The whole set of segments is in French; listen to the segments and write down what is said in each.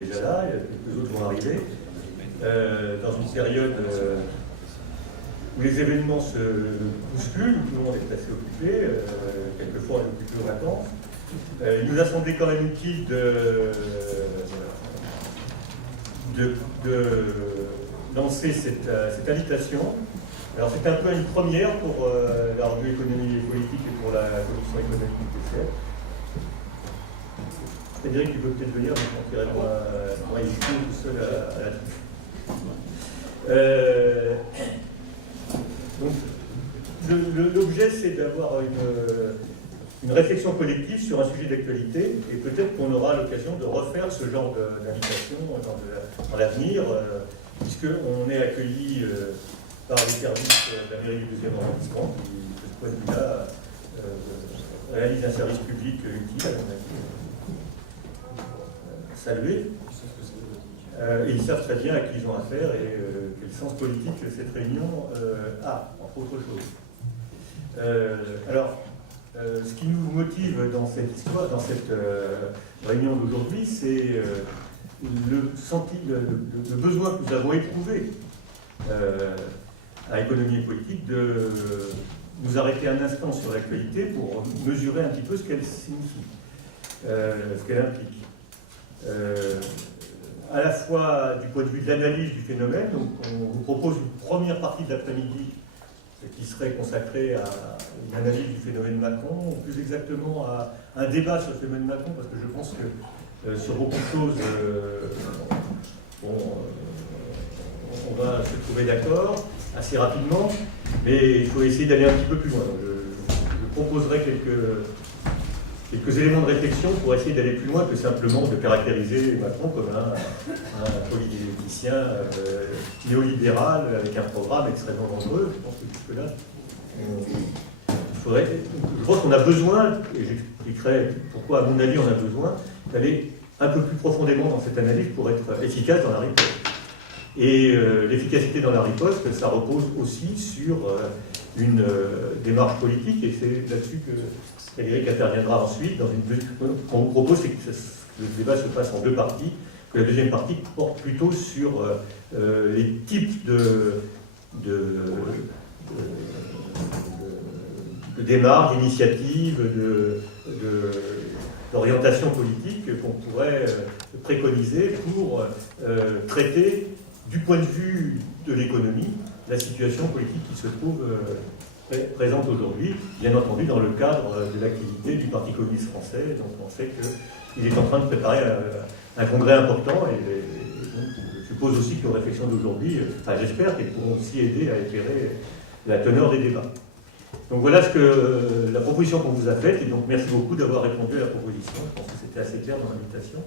déjà là, quelques autres vont arriver, dans une période où les événements se bousculent, où tout le monde est assez occupé, quelquefois on est occupé aux vacances. Il nous a semblé quand même utile de lancer cette invitation. Alors c'est un peu une première pour la revue économie et politique et pour la commission économique du TCF. Frédéric, tu peux peut-être venir, mais je pense qu'il pourra éviter tout seul à la donc, l'objet, c'est d'avoir une réflexion collective sur un sujet d'actualité, et peut-être qu'on aura l'occasion de refaire ce genre d'invitation dans l'avenir, puisqu'on est accueilli par les services de la mairie du 2e arrondissement, qui, de ce point de vue-là, réalise un service public utile, à mon avis. Saluer. Et ils savent très bien à qui ils ont affaire et quel sens politique cette réunion a, entre autres choses. Alors, ce qui nous motive dans cette histoire, dans cette réunion d'aujourd'hui, c'est le besoin que nous avons éprouvé à Économie et Politique de nous arrêter un instant sur l'actualité pour mesurer un petit peu ce qu'elle signifie, ce qu'elle implique. À la fois du point de vue de l'analyse du phénomène, donc on vous propose une première partie de l'après-midi qui serait consacrée à une analyse du phénomène Macron, ou plus exactement à un débat sur le phénomène Macron, parce que je pense que sur beaucoup de choses, on va se trouver d'accord assez rapidement, mais il faut essayer d'aller un petit peu plus loin. Donc je proposerai quelques éléments de réflexion pour essayer d'aller plus loin que simplement de caractériser Macron comme un politicien néolibéral avec un programme extrêmement dangereux. Je pense que jusque-là, je pense qu'on a besoin, et j'expliquerai pourquoi, à mon avis, on a besoin d'aller un peu plus profondément dans cette analyse pour être efficace dans la riposte. Et l'efficacité dans la riposte, ça repose aussi sur une démarche politique, et c'est là-dessus que Frédéric interviendra ensuite. Ce qu'on vous propose, c'est que le débat se passe en deux parties, que la deuxième partie porte plutôt sur les types de démarches, d'initiatives, d'orientation politique qu'on pourrait préconiser pour traiter, du point de vue de l'économie, la situation politique qui se trouve présente aujourd'hui, bien entendu dans le cadre de l'activité du Parti communiste français. Donc on sait qu'il est en train de préparer un congrès important, et donc je suppose aussi que nos réflexions d'aujourd'hui, j'espère qu'elles pourront aussi aider à éclairer la teneur des débats. Donc voilà la proposition qu'on vous a faite, et donc merci beaucoup d'avoir répondu à la proposition. Je pense que c'était assez clair dans l'invitation.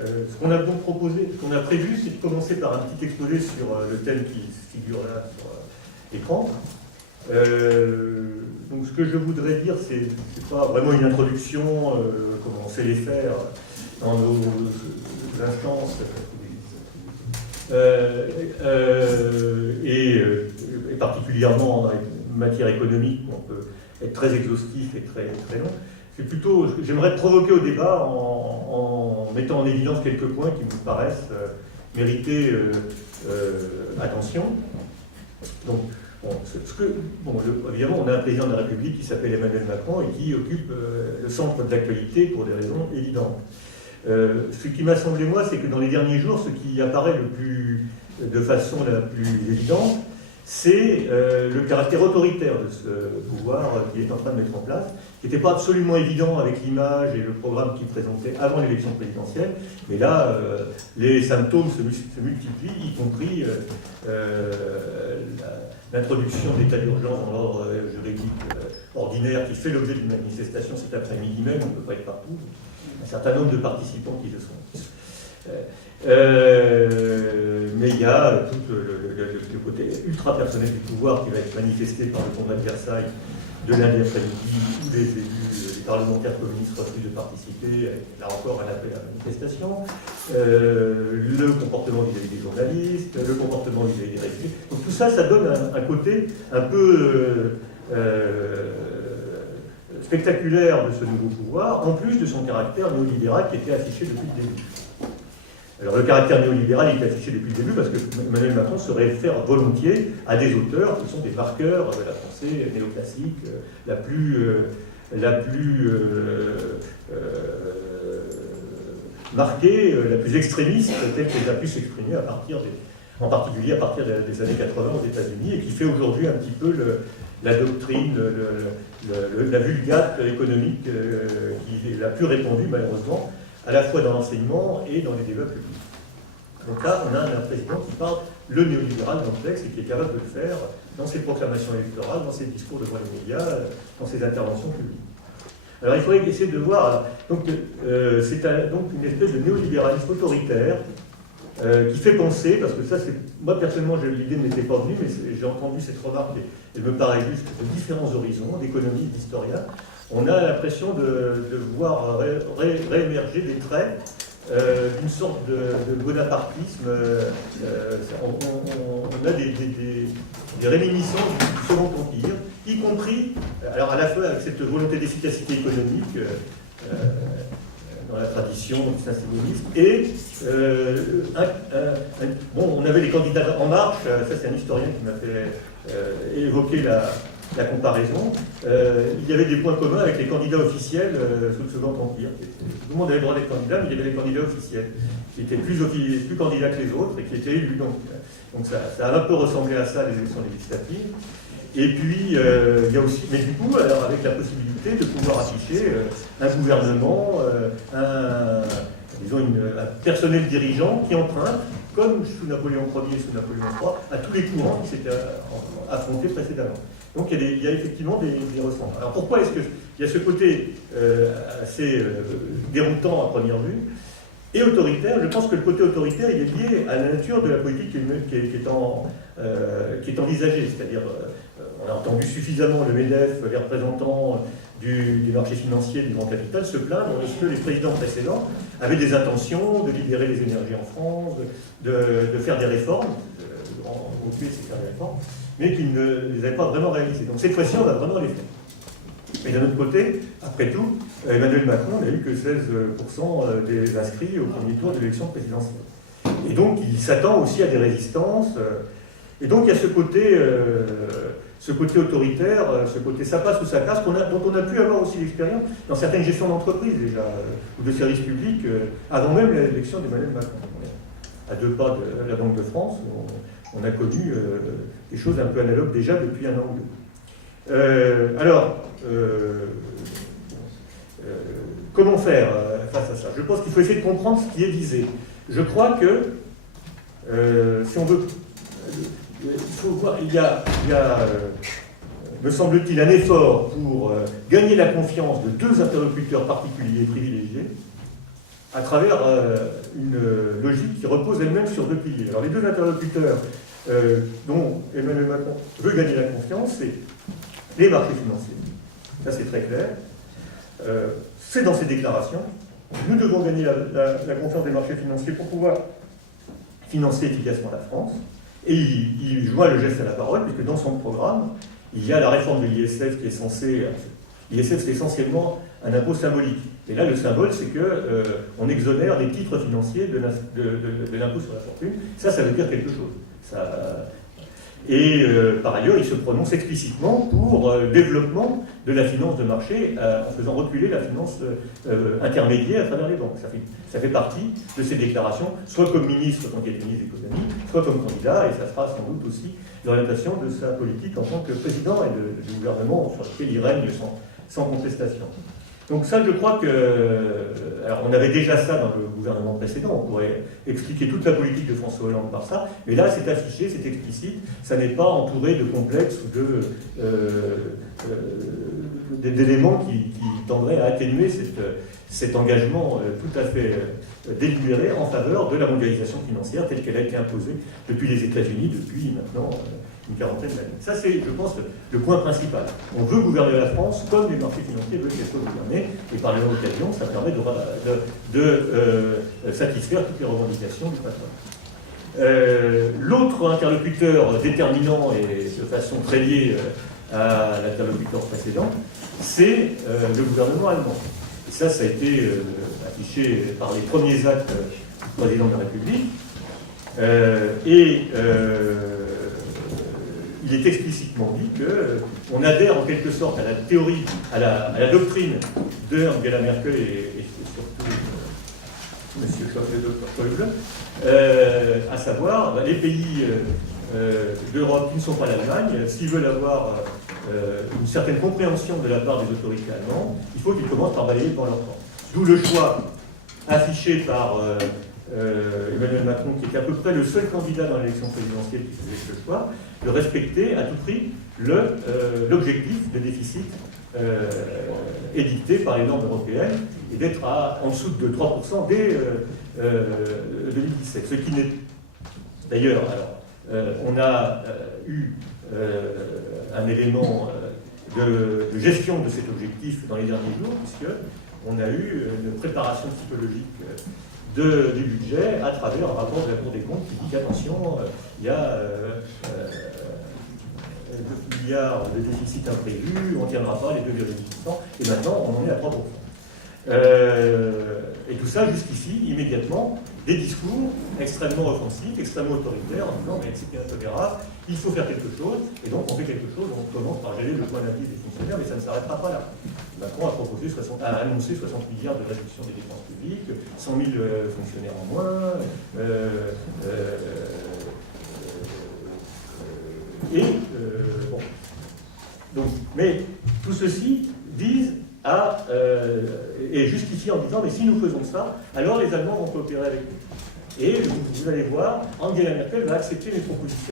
Ce qu'on a donc proposé, ce qu'on a prévu, c'est de commencer par un petit exposé sur le thème qui figure là sur l'écran. Donc ce que je voudrais dire, c'est pas vraiment une introduction comme on sait les faire dans nos instances, et particulièrement en matière économique, où on peut être très exhaustif et très, très long. C'est plutôt, j'aimerais provoquer au débat en mettant en évidence quelques points qui me paraissent mériter attention. Donc, évidemment, on a un président de la République qui s'appelle Emmanuel Macron et qui occupe le centre de l'actualité pour des raisons évidentes. Ce qui m'a semblé, moi, c'est que dans les derniers jours, ce qui apparaît de façon la plus évidente, c'est le caractère autoritaire de ce pouvoir qu'il est en train de mettre en place, qui n'était pas absolument évident avec l'image et le programme qu'il présentait avant l'élection présidentielle, mais là, les symptômes se multiplient, y compris l'introduction de l'état d'urgence dans l'ordre juridique ordinaire qui fait l'objet d'une manifestation cet après-midi même, on ne peut pas être partout, un certain nombre de participants qui le sont. Mais il y a tout le côté ultra-personnel du pouvoir qui va être manifesté par le congrès de Versailles de lundi après-midi, où les parlementaires communistes refusent de participer, là encore un appel à la manifestation, le comportement vis-à-vis des journalistes, le comportement vis-à-vis des réfugiés. Donc tout ça, ça donne un côté un peu spectaculaire de ce nouveau pouvoir, en plus de son caractère néolibéral qui était affiché depuis le début. Alors le caractère néolibéral est affiché depuis le début parce que Emmanuel Macron se réfère volontiers à des auteurs qui sont des marqueurs de la pensée néoclassique la plus marquée, la plus extrémiste, telle qu'elle a pu s'exprimer en particulier à partir des années 80 aux États-Unis, et qui fait aujourd'hui un petit peu la doctrine, la vulgate économique qui est la plus répandue malheureusement, à la fois dans l'enseignement et dans les débats publics. Donc là, on a un président qui parle le néolibéral dans le texte et qui est capable de le faire dans ses proclamations électorales, dans ses discours devant les médias, dans ses interventions publiques. Alors il faudrait essayer de voir, donc c'est donc une espèce de néolibéralisme autoritaire qui fait penser, parce que ça, moi personnellement, l'idée ne m'était pas venue, mais j'ai entendu cette remarque et elle me paraît juste de différents horizons, d'économistes, d'historiens. On a l'impression de voir réémerger des traits d'une sorte de bonapartisme. On a des réminiscences du Second Empire, y compris, alors à la fois avec cette volonté d'efficacité économique dans la tradition du saint-simonisme, et on avait les candidats En Marche, ça c'est un historien qui m'a fait évoquer la comparaison. Il y avait des points communs avec les candidats officiels sous le Second Empire. Tout le monde avait le droit d'être candidat, mais il y avait les candidats officiels, qui étaient plus candidats que les autres et qui étaient élus. Donc ça a un peu ressemblé à ça, les élections législatives. Et puis, il y a aussi, mais du coup, alors, avec la possibilité de pouvoir afficher un gouvernement, un personnel dirigeant qui emprunte, comme sous Napoléon Ier et sous Napoléon III, à tous les courants qui s'étaient affrontés précédemment. Donc il y a effectivement des ressemblances. Alors pourquoi est-ce qu'il y a ce côté assez déroutant à première vue et autoritaire? Je pense que le côté autoritaire il est lié à la nature de la politique qui est envisagée. C'est-à-dire, on a entendu suffisamment le MEDEF, les représentants du marché financier, du grand capital, se plaindre que les présidents précédents avaient des intentions de libérer les énergies en France, de faire des réformes, le grand mot clé c'est faire des réformes, mais qu'ils ne les avaient pas vraiment réalisées. Donc cette fois-ci, on va vraiment les faire. Et d'un autre côté, après tout, Emmanuel Macron n'a eu que 16% des inscrits au premier tour de l'élection présidentielle. Et donc il s'attend aussi à des résistances. Et donc il y a ce côté autoritaire, ce côté ça passe ou ça casse, dont on a pu avoir aussi l'expérience dans certaines gestions d'entreprise déjà, ou de services publics, avant même l'élection d'Emmanuel Macron. À 2 pas de la Banque de France, on a connu des choses un peu analogues déjà depuis un an ou deux. Comment faire face à ça? Je pense qu'il faut essayer de comprendre ce qui est visé. Je crois que, si on veut... il faut voir, il y a me semble-t-il, un effort pour gagner la confiance de 2 interlocuteurs particuliers et privilégiés à travers une logique qui repose elle-même sur 2 piliers. Alors les 2 interlocuteurs dont Emmanuel Macron veut gagner la confiance, c'est les marchés financiers. Ça c'est très clair. C'est dans ses déclarations. Nous devons gagner la confiance des marchés financiers pour pouvoir financer efficacement la France. Et il joint le geste à la parole, puisque dans son programme, il y a la réforme de l'ISF qui est censée... L'ISF, c'est essentiellement un impôt symbolique. Et là, le symbole, c'est qu'on exonère les titres financiers de l'impôt sur la fortune. Ça veut dire quelque chose. Par ailleurs, il se prononce explicitement pour le développement de la finance de marché en faisant reculer la finance intermédiaire à travers les banques. Ça fait partie de ses déclarations, soit comme ministre quand il est ministre de l'économie, soit comme candidat, et ça sera sans doute aussi l'orientation de sa politique en tant que président et du gouvernement sur lequel il règne sans contestation. Donc ça, je crois que... Alors, on avait déjà ça dans le gouvernement précédent, on pourrait expliquer toute la politique de François Hollande par ça, mais là, c'est affiché, c'est explicite, ça n'est pas entouré de complexes ou d'éléments qui tendraient à atténuer cet engagement tout à fait délibéré en faveur de la mondialisation financière telle qu'elle a été imposée depuis les États-Unis, depuis maintenant une quarantaine d'années. Ça, c'est, je pense, le point principal. On veut gouverner la France comme les marchés financiers veulent qu'elle soit gouvernée, et par la même occasion, ça permet de satisfaire toutes les revendications du patron. L'autre interlocuteur déterminant et de façon très liée à l'interlocuteur précédent, c'est le gouvernement allemand. Et ça a été affiché par les premiers actes président de la République. Il est explicitement dit qu'on adhère en quelque sorte à la théorie, à la doctrine de Angela Merkel et surtout M. Schäuble, à savoir les pays d'Europe qui ne sont pas l'Allemagne, s'ils veulent avoir une certaine compréhension de la part des autorités allemandes, il faut qu'ils commencent par balayer devant leur camp. D'où le choix affiché par Emmanuel Macron, qui était à peu près le seul candidat dans l'élection présidentielle qui faisait ce choix, de respecter à tout prix l'objectif de déficit édicté par les normes européennes et d'être en dessous de 3% dès 2017. Ce qui n'est d'ailleurs, on a eu un élément de gestion de cet objectif dans les derniers jours, puisqu'on a eu une préparation psychologique du budget à travers un rapport de la Cour des comptes qui dit qu'attention, il y a 2 milliards de déficit imprévu, on ne tiendra pas les 2,8%, et maintenant on en est à 3%. Et tout ça jusqu'ici, immédiatement, des discours extrêmement offensifs, extrêmement autoritaires, en disant mais c'est intolérable, il faut faire quelque chose, et donc on fait quelque chose, on commence par geler le point d'indice des fonctionnaires, mais ça ne s'arrêtera pas là. Macron a annoncé 60 milliards de réduction des dépenses publiques, 100 000 fonctionnaires en moins, bon. Donc, mais tout ceci vise à et justifie en disant mais si nous faisons ça, alors les Allemands vont coopérer avec nous. Et vous allez voir, Angela Merkel va accepter les propositions.